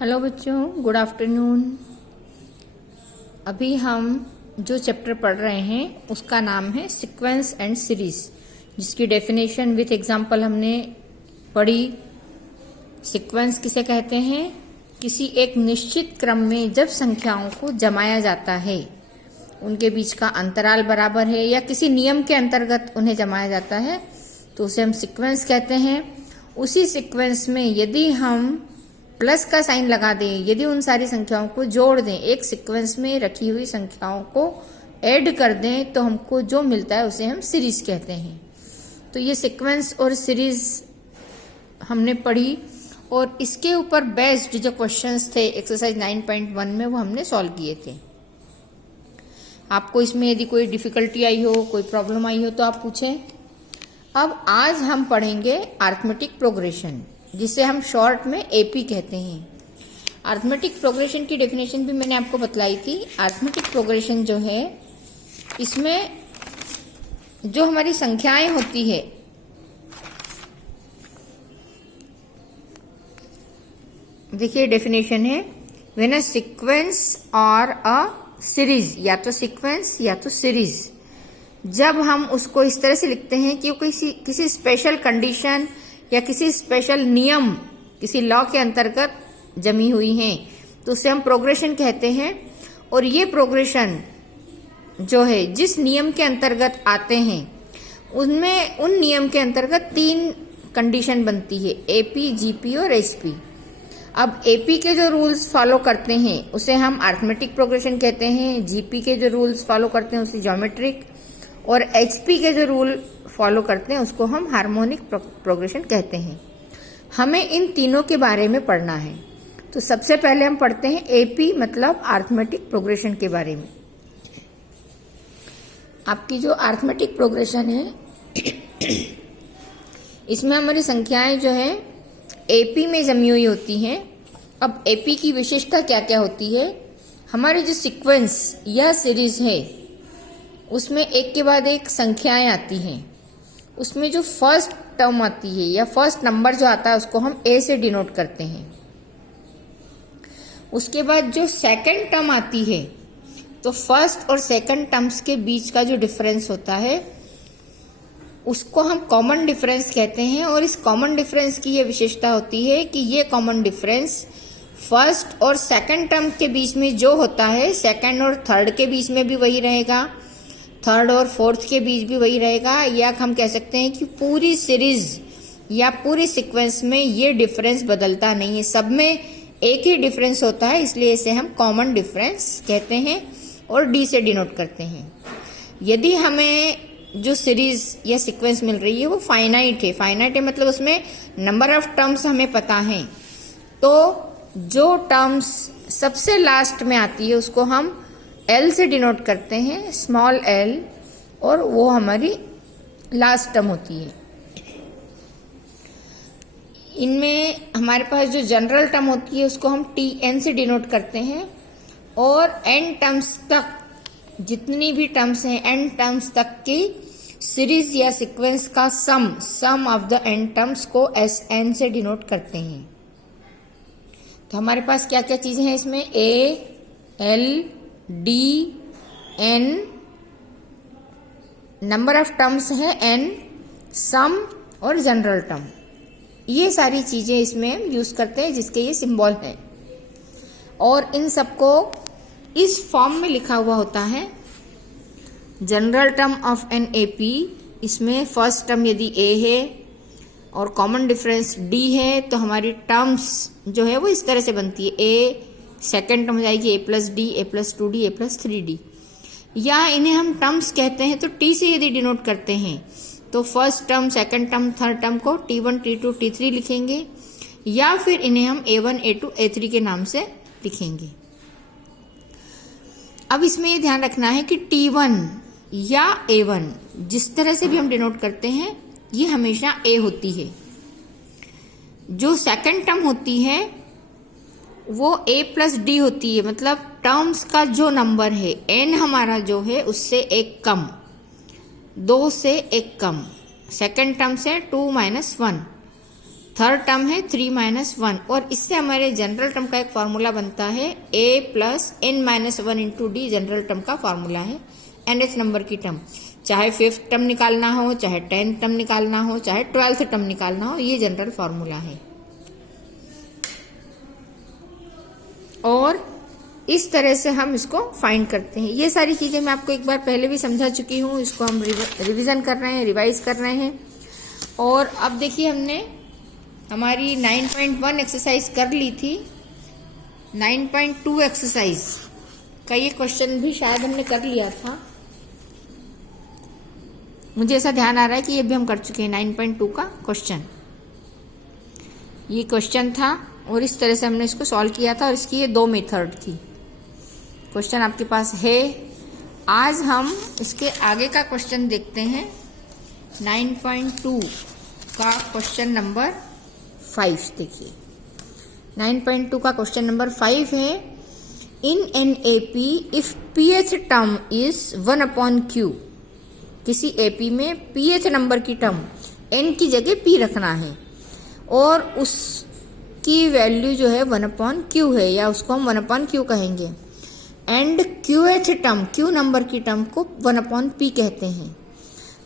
Hello बच्चों, good afternoon. अभी हम जो चैप्टर पढ़ रहे हैं उसका नाम है सीक्वेंस एंड सीरीज, जिसकी डेफिनेशन विथ एग्जांपल हमने पढ़ी। सीक्वेंस किसे कहते हैं? किसी एक निश्चित क्रम में जब संख्याओं को जमाया जाता है, उनके बीच का अंतराल बराबर है या किसी नियम के अंतर्गत उन्हें जमाया जाता है तो उसे हम सीक्वेंस कहते हैं। उसी सीक्वेंस में यदि हम प्लस का साइन लगा दें, यदि उन सारी संख्याओं को जोड़ दें, एक सीक्वेंस में रखी हुई संख्याओं को ऐड कर दें, तो हमको जो मिलता है उसे हम सीरीज कहते हैं। तो ये सीक्वेंस और सीरीज हमने पढ़ी और इसके ऊपर बेस्ड जो क्वेश्चंस थे एक्सरसाइज 9.1 में वो हमने सॉल्व किए थे। आपको इसमें यदि कोई डिफिकल्टी आई हो, कोई प्रॉब्लम आई हो तो आप पूछें। अब आज हम पढ़ेंगे अरिथमेटिक प्रोग्रेशन, जिसे हम शॉर्ट में एपी कहते हैं। अरिथमेटिक प्रोग्रेशन की डेफिनेशन भी मैंने आपको बतलाई थी। अरिथमेटिक प्रोग्रेशन जो है, इसमें जो हमारी संख्याएं होती है, देखिए डेफिनेशन है, व्हेन अ सीक्वेंस और अ सीरीज, या तो सीक्वेंस या तो सीरीज, जब हम उसको इस तरह से लिखते हैं कि वो किसी स्पेशल कंडीशन या किसी स्पेशल नियम, किसी लॉ के अंतर्गत जमी हुई हैं, तो उसे हम प्रोग्रेशन कहते हैं। और ये प्रोग्रेशन जो है, जिस नियम के अंतर्गत आते हैं, उनमें उन नियम के अंतर्गत 3 कंडीशन बनती है, एपी, जीपी और एचपी। अब एपी के जो रूल्स फॉलो करते हैं उसे हम अरिथमेटिक प्रोग्रेशन कहते हैं, जीपी के जो रूल्स फॉलो करते हैं उसे ज्योमेट्रिक, और एचपी के जो रूल फॉलो करते हैं उसको हम हार्मोनिक प्रोग्रेशन कहते हैं। हमें इन तीनों के बारे में पढ़ना है। तो सबसे पहले हम पढ़ते हैं एपी, मतलब अरिथमेटिक प्रोग्रेशन के बारे में। आपकी जो अरिथमेटिक प्रोग्रेशन है इसमें हमारी संख्याएं जो है एपी में जमी हुई होती हैं। अब एपी की विशेषता क्या क्या होती है? हमारी जो सीक्वेंस या सीरीज है उसमें एक के बाद एक संख्याएं आती हैं। उसमें जो फर्स्ट टर्म आती है या फर्स्ट नंबर जो आता है उसको हम ए से डिनोट करते हैं। उसके बाद जो सेकंड टर्म आती है, तो फर्स्ट और सेकंड टर्म्स के बीच का जो डिफरेंस होता है उसको हम कॉमन डिफरेंस कहते हैं। और इस कॉमन डिफरेंस की ये विशेषता होती है कि ये कॉमन डिफरेंस फर्स्ट और सेकंड टर्म के बीच में जो होता है, सेकंड और थर्ड के बीच में भी वही रहेगा, थर्ड और फोर्थ के बीच भी वही रहेगा, या हम कह सकते हैं कि पूरी सीरीज या पूरी सीक्वेंस में ये डिफरेंस बदलता नहीं है, सब में एक ही डिफरेंस होता है, इसलिए इसे हम कॉमन डिफरेंस कहते हैं और डी से डिनोट करते हैं। यदि हमें जो सीरीज या सीक्वेंस मिल रही है वो फाइनाइट है मतलब उसमें नंबर ऑफ टर्म्स हमें पता है, तो जो टर्म्स सबसे लास्ट में आती है उसको हम एल से डिनोट करते हैं, स्मॉल एल, और वो हमारी लास्ट टर्म होती है। इनमें हमारे पास जो जनरल टर्म होती है उसको हम टी एन से डिनोट करते हैं, और एन टर्म्स तक जितनी भी टर्म्स हैं, एन टर्म्स तक की सीरीज या सीक्वेंस का सम ऑफ द एन टर्म्स को एस एन से डिनोट करते हैं। तो हमारे पास क्या क्या चीजें हैं इसमें? A, L, D, N, number of terms है एन, सम और जनरल टर्म। ये सारी चीजें इसमें हम यूज करते हैं, जिसके ये सिंबल हैं। और इन सबको इस फॉर्म में लिखा हुआ होता है। General term of an AP, इसमें फर्स्ट टर्म यदि ए है और कॉमन डिफरेंस डी है, तो हमारी टर्म्स जो है वो इस तरह से बनती है। ए सेकेंड टर्म हो जाएगी ए प्लस डी, ए प्लस 2d, ए प्लस 3d। या इन्हें हम टर्म्स कहते हैं तो टी से यदि डिनोट करते हैं तो first term, second term, third term को T1, T2, T3 लिखेंगे, या फिर इन्हें हम A1, A2, A3 के नाम से लिखेंगे। अब इसमें ये ध्यान रखना है कि T1 या A1 जिस तरह से भी हम डिनोट करते हैं ये हमेशा A होती है। जो सेकेंड टर्म होती है वो A प्लस डी होती है, मतलब टर्म्स का जो नंबर है n हमारा जो है उससे एक कम, 2 से एक कम, सेकेंड टर्म से 2 - 1, थर्ड टर्म है 3 माइनस 1, और इससे हमारे जनरल टर्म का एक फार्मूला बनता है a plus n minus 1 into D, general term का फार्मूला है nth नंबर की टर्म। चाहे 5th टर्म निकालना हो, चाहे 10th टर्म निकालना हो, चाहे 12th टर्म निकालना हो, ये जनरल फार्मूला है। और इस तरह से हम इसको फाइंड करते हैं। ये सारी चीजें मैं आपको एक बार पहले भी समझा चुकी हूँ, इसको हम रिवीजन कर रहे हैं, रिवाइज कर रहे हैं। और अब देखिए हमने हमारी 9.1 एक्सरसाइज कर ली थी। 9.2 एक्सरसाइज का ये क्वेश्चन भी शायद हमने कर लिया था, मुझे ऐसा ध्यान आ रहा है कि ये भी हम कर चुके हैं। 9.2 का क्वेश्चन, ये क्वेश्चन था और इस तरह से हमने इसको सॉल्व किया था, और इसकी ये 2 मेथड थी। क्वेश्चन आपके पास है। आज हम इसके आगे का क्वेश्चन देखते हैं। 9.2 का क्वेश्चन नंबर 5 देखिए। 9.2 का क्वेश्चन नंबर 5 है, in an AP if pth term is 1/q। किसी एपी में pth नंबर की टर्म n की जगह p रखना है, और उसकी वैल्यू जो है 1/q है, या उसको हम 1/q कहेंगे। And qth term, q number की टर्म को 1/p कहते हैं।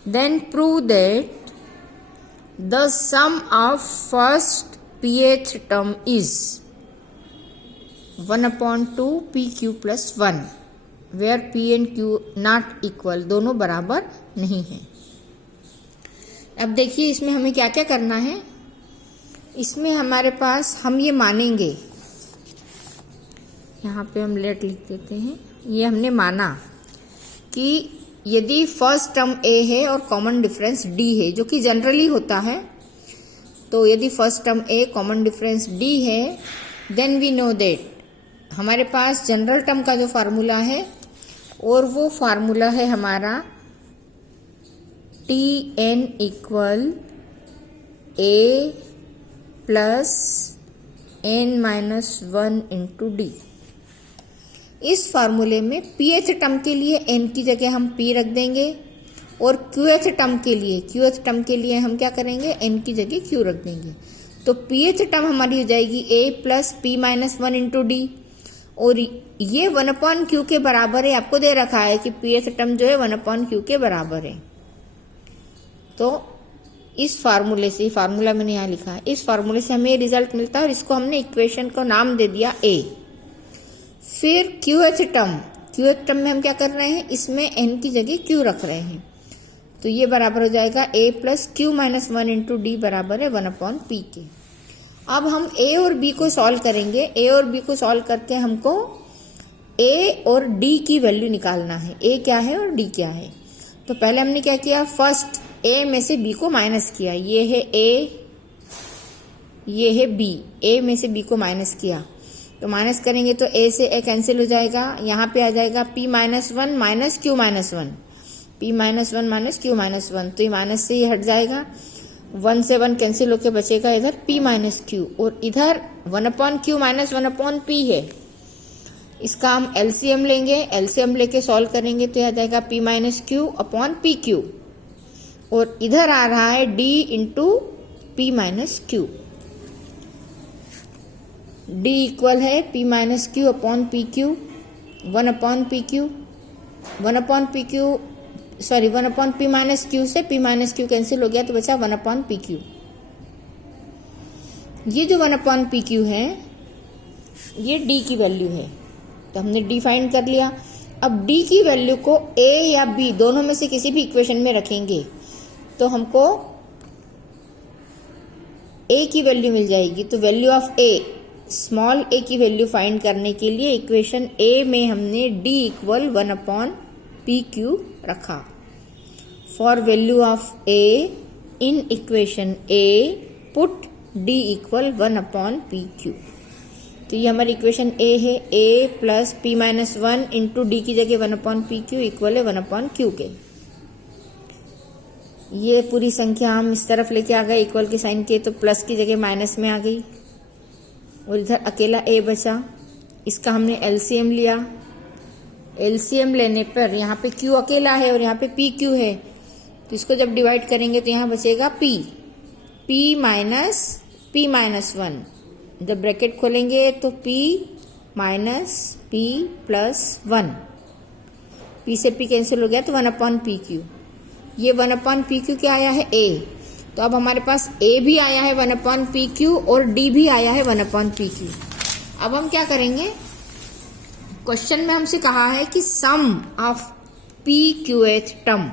Then prove that the sum of first pth term is 1/2 pq plus 1, where p and q not equal, दोनों बराबर नहीं है। अब देखिए इसमें हमें क्या क्या करना है। इसमें हमारे पास हम ये मानेंगे, यहाँ पे हम लेट लिख देते हैं, ये हमने माना कि यदि फर्स्ट टर्म a है और कॉमन डिफरेंस d है, जो कि जनरली होता है, तो यदि first term a common difference d है, देन वी नो दैट हमारे पास जनरल टर्म का जो फार्मूला है, और वो फार्मूला है हमारा Tn equal a plus n minus 1 into D. इस फार्मूले में pth टर्म के लिए n की जगह हम p रख देंगे, और qth टर्म के लिए हम क्या करेंगे, n की जगह q रख देंगे। तो pth टर्म हमारी हो जाएगी a plus p minus 1 into D, और ये 1/q के बराबर है। आपको दे रखा है कि pth टर्म जो है 1/q के बराबर है। तो इस फार्मूले से, फार्मूला मैंने यहाँ लिखा है, इस फार्मूले से हमें रिजल्ट मिलता है, और इसको हमने इक्वेशन को नाम दे दिया a। फिर qth टर्म में हम क्या कर रहे हैं, इसमें n की जगह q रख रहे हैं, तो ये बराबर हो जाएगा a plus q minus 1 into D बराबर है 1/p के। अब हम a और b को सॉल्व करेंगे। a और b को सॉल्व करके हमको a और d की वैल्यू निकालना है, a क्या है और d क्या है। तो पहले हमने क्या किया, फर्स्ट a में से b को माइनस किया, ये है a, ये है b, a में से b को माइनस किया, तो माइनस करेंगे तो a से a कैंसिल हो जाएगा, यहाँ पे आ जाएगा p minus 1 minus q minus 1, p minus 1 minus q minus 1, तो ये माइनस से ये हट जाएगा, 1 से 1 कैंसिल होके बचेगा इधर p माइनस q, और इधर 1/q माइनस 1/p है। इसका हम एलसीएम लेंगे, एलसीएम लेके सॉल्व करेंगे तो यह आ जाएगा p minus q upon P Q, और इधर आ रहा है d into p minus Q. d equal है p minus Q upon P Q, 1/p minus Q से p माइनस क्यू कैंसिल हो गया, तो बचा 1/pq। ये जो 1/pq है, ये d की वैल्यू है, तो हमने d फाइंड कर लिया। अब d की वैल्यू को a या b दोनों में से किसी भी इक्वेशन में रखेंगे, तो हमको a की वैल्यू मिल जाएगी। तो value of a, small a की वैल्यू फाइंड करने के लिए इक्वेशन a में हमने d इक्वल 1/pq रखा। For value of a in equation a put d equal 1/pq। तो ये हमारी इक्वेशन a है, a plus p minus 1 into D की जगह 1/pq इक्वल है 1/q के। ये पूरी संख्या हम इस तरफ लेके आ गए इक्वल के साइन के, तो प्लस की जगह माइनस में आ गई, और इधर अकेला a बचा। इसका हमने एलसीएम लिया, एलसीएम लेने पर यहाँ पे q अकेला है और यहाँ पे pq है, तो इसको जब डिवाइड करेंगे तो यहाँ बचेगा p minus p minus one. जब ब्रैकेट खोलेंगे तो p minus p plus one, p से p कैंसिल हो गया तो 1/pq। ये 1/pq क्या आया है? a। तो अब हमारे पास a भी आया है 1/pq और d भी आया है 1/pq। अब हम क्या करेंगे, क्वेश्चन में हमसे कहा है कि सम ऑफ pqth टर्म,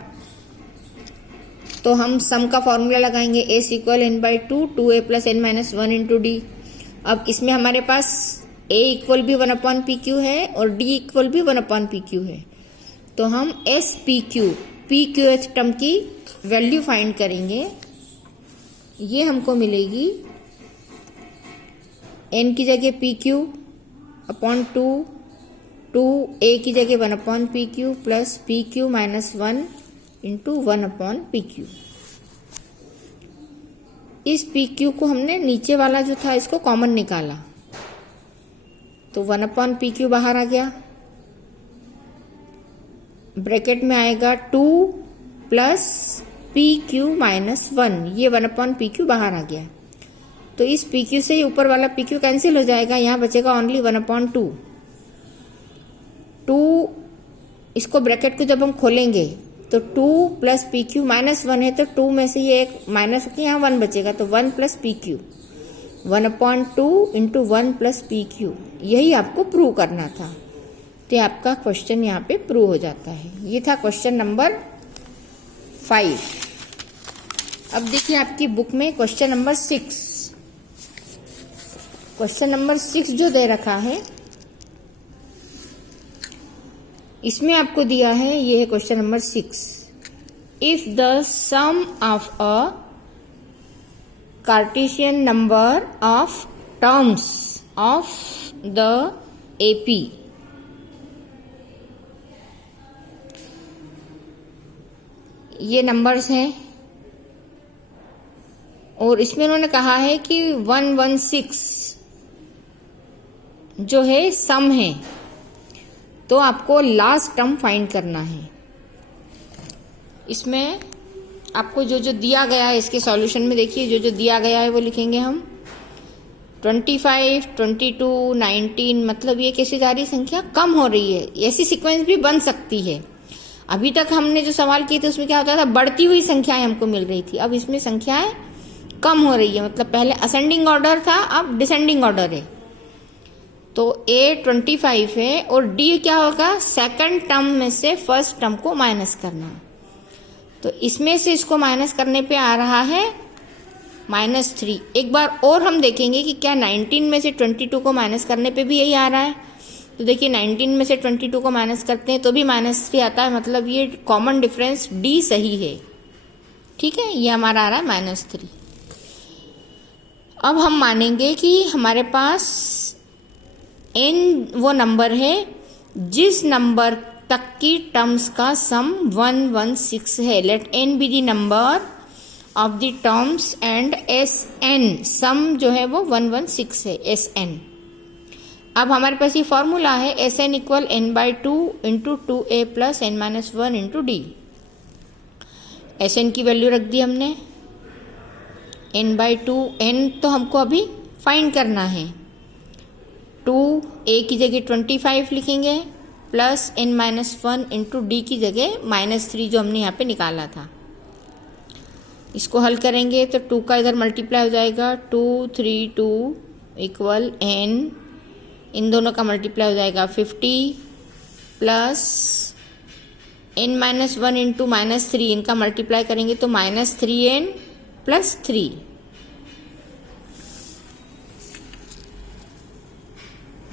तो हम सम का फॉर्मूला लगाएंगे s equal n/2 2a plus n minus one into D. अब इसमें हमारे पास a इक्वल भी 1/pq है और d इक्वल भी 1/pq है, तो हम pqth टर्म की वैल्यू फाइंड करेंगे। ये हमको मिलेगी n की जगह pq अपॉन 2 a की जगह 1/pq plus pq minus one into 1/pq। इस pq को हमने नीचे वाला जो था इसको कॉमन निकाला, तो 1/pq बाहर आ गया। ब्रैकेट में आएगा 2 प्लस pq माइनस वन, ये 1/pq बाहर आ गया। तो इस pq से ही ऊपर वाला pq कैंसिल हो जाएगा, यहाँ बचेगा ओनली 1/2। 2 इसको ब्रैकेट को जब हम खोलेंगे तो 2 प्लस pq माइनस वन है, तो 2 में से ये एक माइनस होकर यहाँ 1 बचेगा, तो 1 plus pq 1/2 into 1 plus pq। यही आपको प्रूव करना था, तो आपका क्वेश्चन यहाँ पे प्रूव हो जाता है। ये था क्वेश्चन नंबर 5। अब देखिए आपकी बुक में क्वेश्चन नंबर 6। क्वेश्चन नंबर 6 जो दे रखा है इसमें आपको दिया है, ये है question number 6। If the sum of a cartesian number of terms of the AP, ये नंबर्स हैं और इसमें उन्होंने कहा है कि 116 जो है सम है, तो आपको लास्ट टर्म फाइंड करना है। इसमें आपको जो जो दिया गया है इसके सॉल्यूशन में देखिए, जो जो दिया गया है वो लिखेंगे हम। 25, 22, 19, मतलब ये कैसी जा रही संख्या कम हो रही है। ऐसी सीक्वेंस भी बन सकती है। अभी तक हमने जो सवाल किए थे उसमें क्या होता था, बढ़ती हुई संख्याएं हमको मिल रही थी, अब इसमें संख्याएं कम हो रही है। मतलब पहले असेंडिंग ऑर्डर था, अब डिसेंडिंग ऑर्डर है। तो A 25 है और D क्या होगा, सेकंड टर्म में से फर्स्ट टर्म को माइनस करना। तो इसमें से इसको माइनस करने पे आ रहा है -3। एक बार और हम देखेंगे कि क्या 19 में से 22 को माइनस करने पे भी यही आ रहा है। तो देखिए 19 में से 22 को माइनस करते हैं तो भी -3 आता है, मतलब ये कॉमन डिफरेंस D सही है। ठीक है, ये हमारा आ रहा है -3। अब हम मानेंगे कि हमारे पास n वो नंबर है जिस नंबर तक की टर्म्स का सम 116 है। Let n be the number of the terms and Sn sum जो है वो 116 है, Sn। अब हमारे पास ये फॉर्मूला है Sn equal n/2 into 2a plus n minus one into D. Sn की वैल्यू रख दी हमने n/2, n तो हमको अभी फाइंड करना है। 2a की जगह 25 लिखेंगे plus n minus one into D की जगह -3 जो हमने यहाँ पे निकाला था। इसको हल करेंगे तो 2 का इधर मल्टीप्लाई हो जाएगा, 2 3 2 इक्वल n, इन दोनों का मल्टीप्लाई हो जाएगा 50 plus n minus one into -3, इनका मल्टीप्लाई करेंगे तो -3n प्लस 3।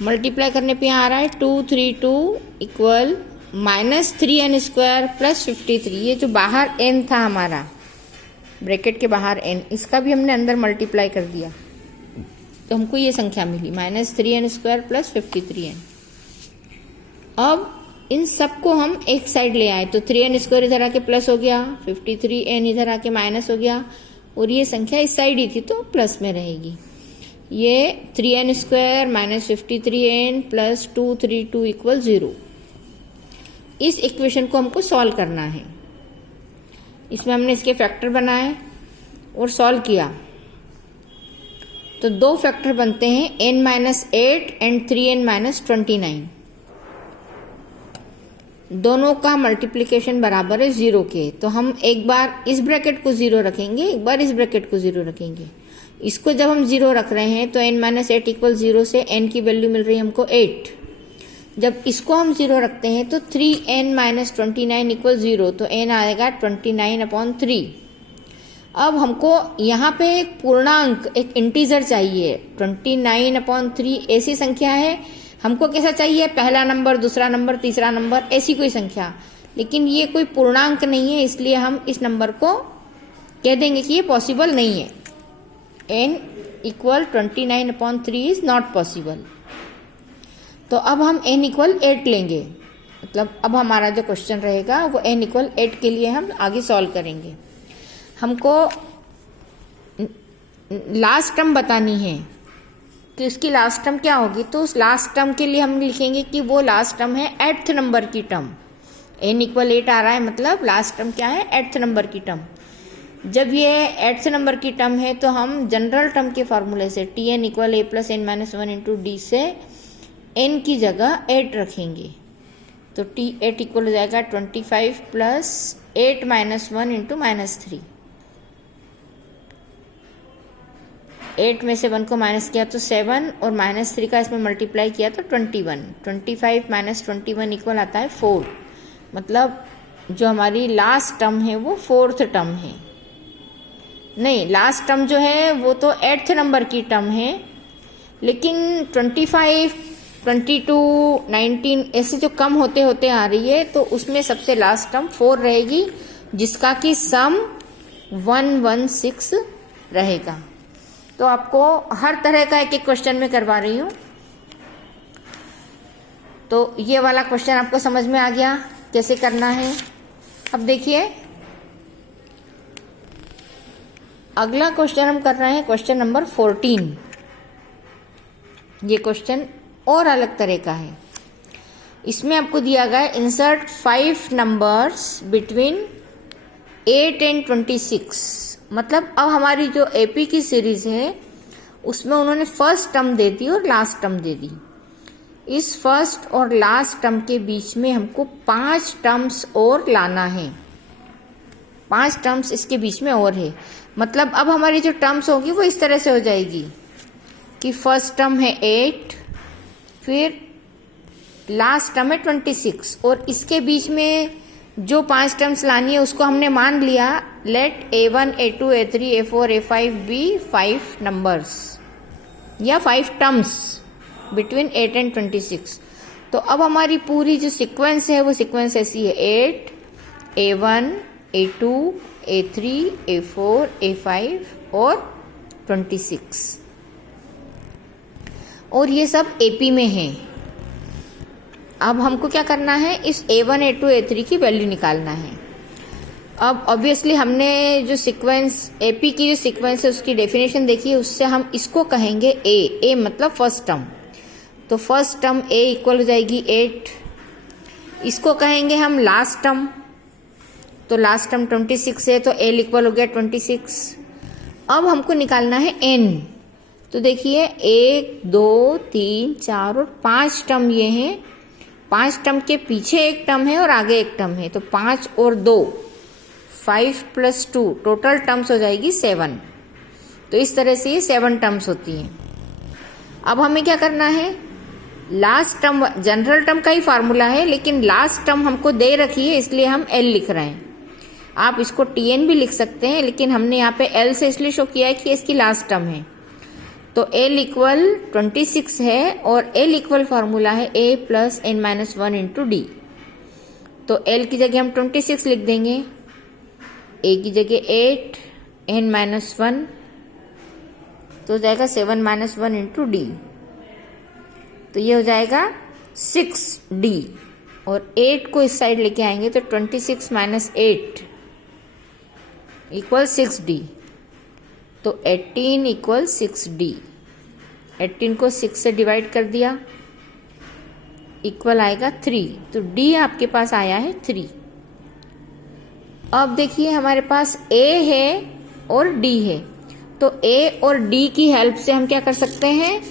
मल्टीप्लाई करने पे यहाँ आ रहा है 2 3 2 इक्वल -3n स्क्वायर प्लस 53। ये जो बाहर n था हमारा ब्रैकेट के बाहर n, इसका भी हमने अंदर मल्टीप्लाई कर दिया तो हमको ये संख्या मिली -3n स्क्वायर प्लस 53n। अब इन सबको हम एक साइड ले आए तो 3n स्क्वायर इधर आके प्लस हो गया, 53n इधर आके माइनस हो गया और ये संख्या इस साइड ही थी तो प्लस में रहेगी। ये 3n square minus 53n plus 232 equal 0। इस इक्वेशन को हमको सॉल्व करना है। इसमें हमने इसके फैक्टर बनाए और सॉल्व किया तो दो फैक्टर बनते हैं n-8 एंड 3n-29। दोनों का मल्टीप्लिकेशन बराबर है 0 के। तो हम एक बार इस ब्रैकेट को 0 रखेंगे, एक बार इस ब्रैकेट को 0 रखेंगे। इसको जब हम 0 रख रहे हैं तो n-8 इक्वल 0 से n की वैल्यू मिल रही है हमको 8। जब इसको हम 0 रखते हैं तो 3n-29 इक्वल 0, तो n आएगा 29/3। अब हमको यहाँ पे एक पूर्णांक, एक इंटीजर चाहिए। 29/3 ऐसी संख्या है, हमको कैसा चाहिए, पहला नंबर, दूसरा नंबर, तीसरा नंबर, ऐसी कोई संख्या। लेकिन ये कोई पूर्णांक नहीं है, इसलिए हम इस नंबर को कह देंगे कि ये पॉसिबल नहीं है। n equal 29/3 is not possible. तो अब हम n इक्वल 8 लेंगे, मतलब अब हमारा जो क्वेश्चन रहेगा वो n इक्वल 8 के लिए हम आगे सॉल्व करेंगे। हमको लास्ट टर्म बतानी है कि उसकी लास्ट टर्म क्या होगी। तो उस लास्ट टर्म के लिए हम लिखेंगे कि वो लास्ट टर्म है 8th नंबर की टर्म। n इक्वल 8 आ रहा है, मतलब लास्ट टर्म क्या है, 8th नंबर की टर्म। जब ये 8th नंबर की टर्म है तो हम जनरल टर्म के फार्मूले से Tn equal a plus n-1 into D से n की जगह 8 रखेंगे। तो T8 इक्वल हो जाएगा 25 प्लस 8-1 इंटू -3। 8 में से 1 को माइनस किया तो 7 और -3 का इसमें मल्टीप्लाई किया तो 21। 25 माइनस 21 इक्वल आता है 4। मतलब जो हमारी लास्ट टर्म है वो 4th टर्म है। नहीं, लास्ट टर्म जो है वो तो 8th नंबर की टर्म है, लेकिन 25, 22, 19 ऐसे जो कम होते होते आ रही है, तो उसमें सबसे लास्ट टर्म 4 रहेगी, जिसका कि सम 116 रहेगा। तो आपको हर तरह का एक एक क्वेश्चन में करवा रही हूँ। तो ये वाला क्वेश्चन आपको समझ में आ गया कैसे करना है। अब देखिए अगला क्वेश्चन हम कर रहे हैं, क्वेश्चन नंबर 14। ये क्वेश्चन और अलग तरह का है। इसमें आपको दिया गया है इंसर्ट 5 नंबर्स बिटवीन 8 एंड 26। मतलब अब हमारी जो एपी की सीरीज है उसमें उन्होंने फर्स्ट टर्म दे दी और लास्ट टर्म दे दी। इस फर्स्ट और लास्ट टर्म के बीच में हमको 5 टर्म्स और लाना है। 5 टर्म्स इसके बीच में और है। मतलब अब हमारी जो टर्म्स होगी वो इस तरह से हो जाएगी कि फर्स्ट टर्म है 8, फिर लास्ट टर्म है 26, और इसके बीच में जो 5 टर्म्स लानी है उसको हमने मान लिया late A1, A2, A3, A4, A5 B 5 numbers या 5 टर्म्स बिटवीन 8 एंड 26। तो अब हमारी पूरी जो सीक्वेंस है वो सीक्वेंस ऐसी है 8, A1, A2, A3, A4, A5 और 26, और ये सब AP में है। अब हमको क्या करना है, इस A1, A2, A3 की वैल्यू निकालना है। अब ऑब्वियसली हमने जो सीक्वेंस AP की जो सीक्वेंस है उसकी डेफिनेशन देखी है, उससे हम इसको कहेंगे A मतलब फर्स्ट टर्म। तो फर्स्ट टर्म A इक्वल हो जाएगी 8। इसको कहेंगे हम लास्ट टर्म, तो लास्ट टर्म 26 है तो L इक्वल हो गया 26। अब हमको निकालना है N। तो देखिए 1, 2, 3, 4 और 5 टर्म ये हैं। 5 टर्म के पीछे एक टर्म है और आगे एक टर्म है, तो 5 और 2 5 प्लस 2 टोटल टर्म्स हो जाएगी 7। तो इस तरह से ये 7 टर्म्स होती हैं। अब हमें क्या करना है, लास्ट टर्म जनरल टर्म का ही फार्मूला है, लेकिन लास्ट टर्म हमको दे रखी है इसलिए हम L लिख रहे हैं। आप इसको Tn भी लिख सकते हैं, लेकिन हमने यहाँ पे L से इसलिए शो किया है कि इसकी लास्ट टर्म है। तो L इक्वल 26 है और L इक्वल फार्मूला है A plus n-1 into D. तो L की जगह हम 26 लिख देंगे, A की जगह 8, n-1 तो हो जाएगा 7-1 इंटू डी। तो ये हो जाएगा 6D, और 8 को इस साइड लेके आएंगे तो 26 माइनस 8 इक्वल 6D। तो 18 इक्वल 6D। 18 को 6 से डिवाइड कर दिया, इक्वल आएगा 3। तो D आपके पास आया है 3। अब देखिए हमारे पास A है और D है, तो A और D की हेल्प से हम क्या कर सकते हैं,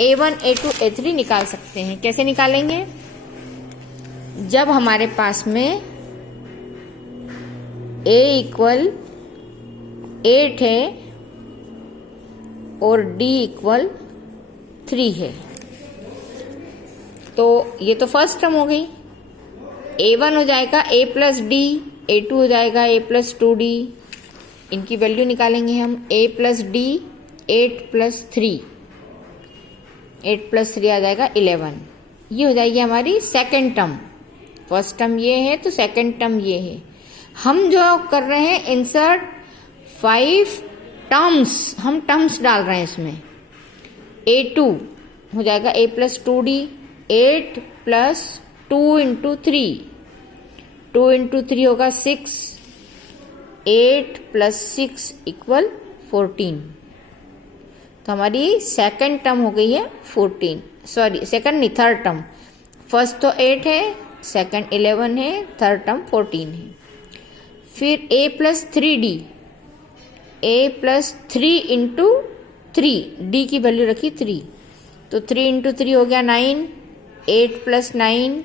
A1, A2, A3 निकाल सकते हैं। कैसे निकालेंगे? जब हमारे पास में A इक्वल 8 है और D इक्वल 3 है, तो ये तो फर्स्ट टर्म हो गई। A1 हो जाएगा A प्लस डी, A2 हो जाएगा A प्लस 2D। इनकी वैल्यू निकालेंगे हम। A plus D 8 plus 3, 8 plus 3 आ जाएगा 11। ये हो जाएगी हमारी सेकेंड टर्म। फर्स्ट टर्म ये है तो सेकेंड टर्म ये है। हम जो कर रहे हैं इंसर्ट 5 टर्म्स, हम टर्म्स डाल रहे हैं इसमें। A2 हो जाएगा A plus 2D, 8 plus 2 into 3, 2 into 3 होगा 6, 8 प्लस 6 इक्वल 14। तो हमारी सेकंड टर्म हो गई है 14, सॉरी सेकंड नहीं, थर्ड टर्म। फर्स्ट तो 8 है, सेकंड 11 है, थर्ड टर्म 14 है। फिर A plus 3D, A plus 3 into 3, D की वैल्यू रखी 3, तो 3 इंटू 3 हो गया 9, 8 प्लस 9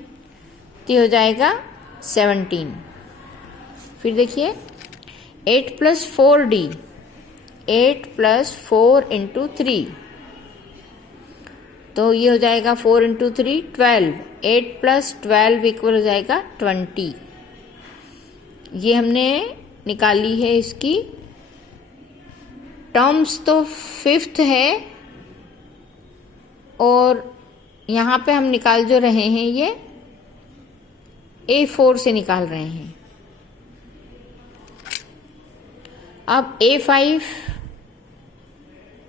तो हो जाएगा 17। फिर देखिए 8 प्लस 4D, 8 प्लस 4 इंटू 3, तो ये हो जाएगा 4 इंटू 3 12, 8 प्लस 12 इक्वल हो जाएगा 20। ये हमने निकाली है इसकी टर्म्स। तो फिफ्थ है और यहाँ पे हम निकाल जो रहे हैं ये A4 से निकाल रहे हैं। अब A5,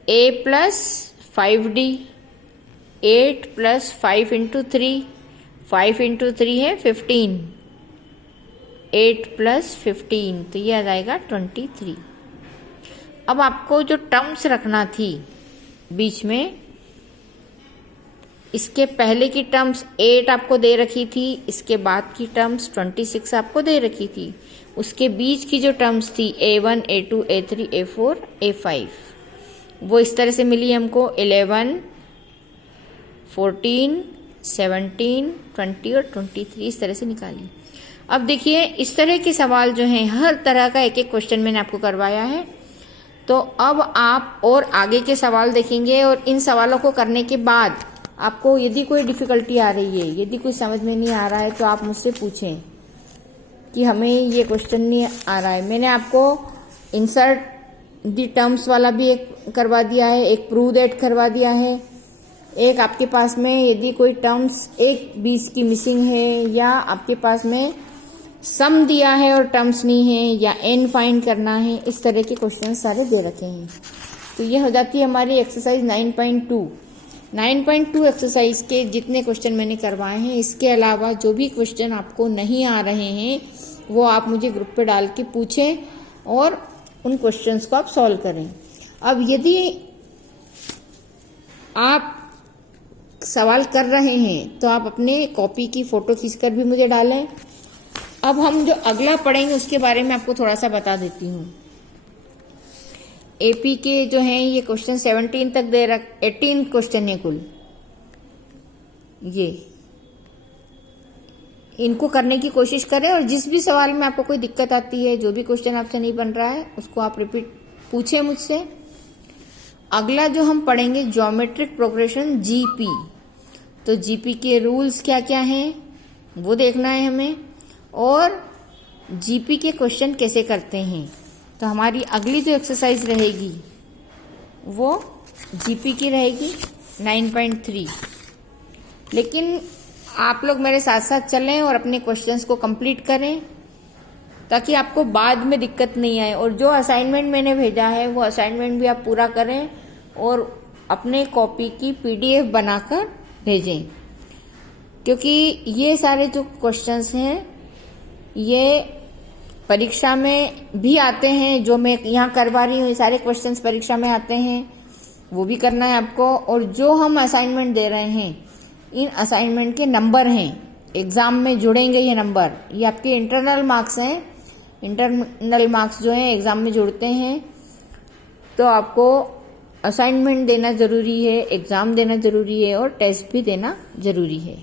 A plus 5D, 8 plus 5 into 3, 5 into 3 है 15, 8 प्लस 15 तो ये आ जाएगा 23। अब आपको जो टर्म्स रखना थी बीच में, इसके पहले की टर्म्स 8 आपको दे रखी थी, इसके बाद की टर्म्स 26 आपको दे रखी थी। उसके बीच की जो टर्म्स थी A1, A2, A3, A4, A5, वो इस तरह से मिली हमको 11, 14, 17, 20 और 23 इस तरह से निकाली। अब देखिए इस तरह के सवाल जो हैं, हर तरह का एक एक क्वेश्चन मैंने आपको करवाया है। तो अब आप और आगे के सवाल देखेंगे और इन सवालों को करने के बाद आपको यदि कोई डिफिकल्टी आ रही है, यदि कुछ समझ में नहीं आ रहा है, तो आप मुझसे पूछें कि हमें ये क्वेश्चन नहीं आ रहा है। मैंने आपको इंसर्ट दी टर्म्स वाला भी एक करवा दिया है, एक प्रूव दैट करवा दिया है, एक आपके पास में यदि कोई टर्म्स एक 20 की मिसिंग है, या आपके पास में सम दिया है और टर्म्स नहीं है, या एन फाइंड करना है, इस तरह के क्वेश्चन सारे दे रखे हैं। तो ये हो जाती है हमारी एक्सरसाइज 9.2। 9.2 एक्सरसाइज के जितने क्वेश्चन मैंने करवाए हैं, इसके अलावा जो भी क्वेश्चन आपको नहीं आ रहे हैं वो आप मुझे ग्रुप पे डाल के पूछें और उन क्वेश्चंस को आप सॉल्व करें। अब यदि आप सवाल कर रहे हैं तो आप अपने कॉपी की फोटो खींचकर भी मुझे डालें। अब हम जो अगला पढ़ेंगे उसके बारे में आपको थोड़ा सा बता देती हूँ। एपी के जो हैं ये क्वेश्चन 17 तक 18 क्वेश्चन है कुल। ये इनको करने की कोशिश करें और जिस भी सवाल में आपको कोई दिक्कत आती है, जो भी क्वेश्चन आपसे नहीं बन रहा है, उसको आप रिपीट पूछें मुझसे। अगला जो हम पढ़ेंगे ज्योमेट्रिक प्रोग्रेशन जीपी। तो जीपी के रूल्स क्या क्या हैं वो देखना है हमें, और जीपी के क्वेश्चन कैसे करते हैं। तो हमारी अगली जो एक्सरसाइज रहेगी वो जीपी की रहेगी 9.3। लेकिन आप लोग मेरे साथ साथ चलें और अपने क्वेश्चंस को कंप्लीट करें ताकि आपको बाद में दिक्कत नहीं आए। और जो असाइनमेंट मैंने भेजा है वो असाइनमेंट भी आप पूरा करें और अपने कॉपी की पीडीएफ बनाकर भेजें, क्योंकि ये सारे जो क्वेश्चंस हैं ये परीक्षा में भी आते हैं। जो मैं यहाँ करवा रही हूँ ये सारे क्वेश्चंस परीक्षा में आते हैं, वो भी करना है आपको। और जो हम असाइनमेंट दे रहे हैं, इन असाइनमेंट के नंबर हैं, एग्जाम में जुड़ेंगे ये नंबर। ये आपके इंटरनल मार्क्स हैं। इंटरनल मार्क्स जो हैं एग्जाम में जुड़ते हैं। तो आपको असाइनमेंट देना ज़रूरी है, एग्ज़ाम देना ज़रूरी है और टेस्ट भी देना ज़रूरी है।